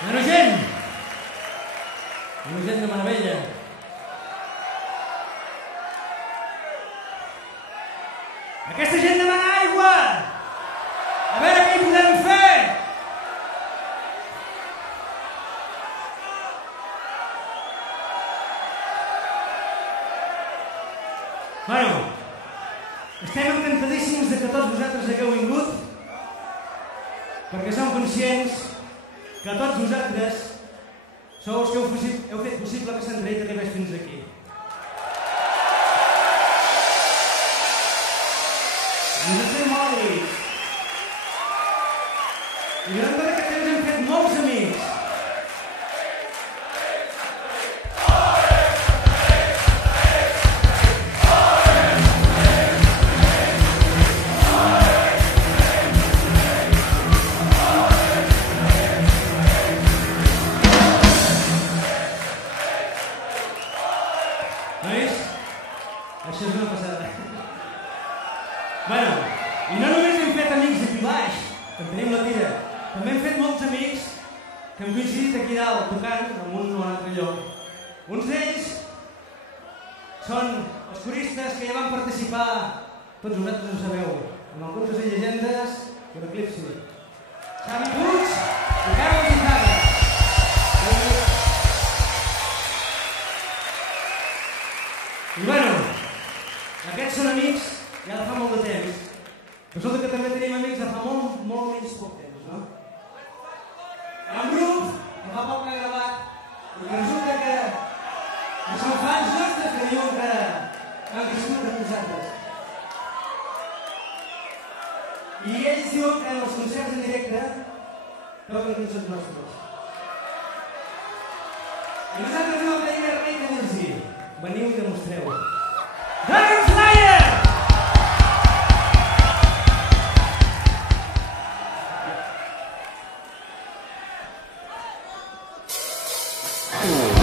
Bueno, gent! Bueno, gent de meravella. Aquesta gent demana aigua! A veure què hi podem fer! Bueno, estem encantadíssims de que tots vosaltres hagueu vingut perquè som conscients que tots vosaltres sou els que heu fet possible que Sant Reit arribés fins aquí. Ens estem molt amics. I durant tot aquest temps hem fet molts amics. Nois, això és una passada. Bueno, i no només hem fet amics aquí baix, que en tenim la tira, també hem fet molts amics que hem coincidit aquí dalt, tocant en un o altre lloc. Uns d'ells són els coristes que ja van participar, tots vosaltres ho sabeu, en el Contes i Llegendes i l'Eclipsi. Xavi Puig i Carles Izaga. I bueno, aquests són amics ja de fa molt de temps. Resulta que també tenim amics de fa molt menys poc temps, no? Hi ha un grup que fa poc que ha gravat i resulta que són fans nostres que diuen que han crescut amb nosaltres. I ells diuen que en els concerts en directe toquen cançons nostres. I nosaltres no tenim més remei que dir-los-hi. Veniu i demostreu. Dragon Slayer! Oh.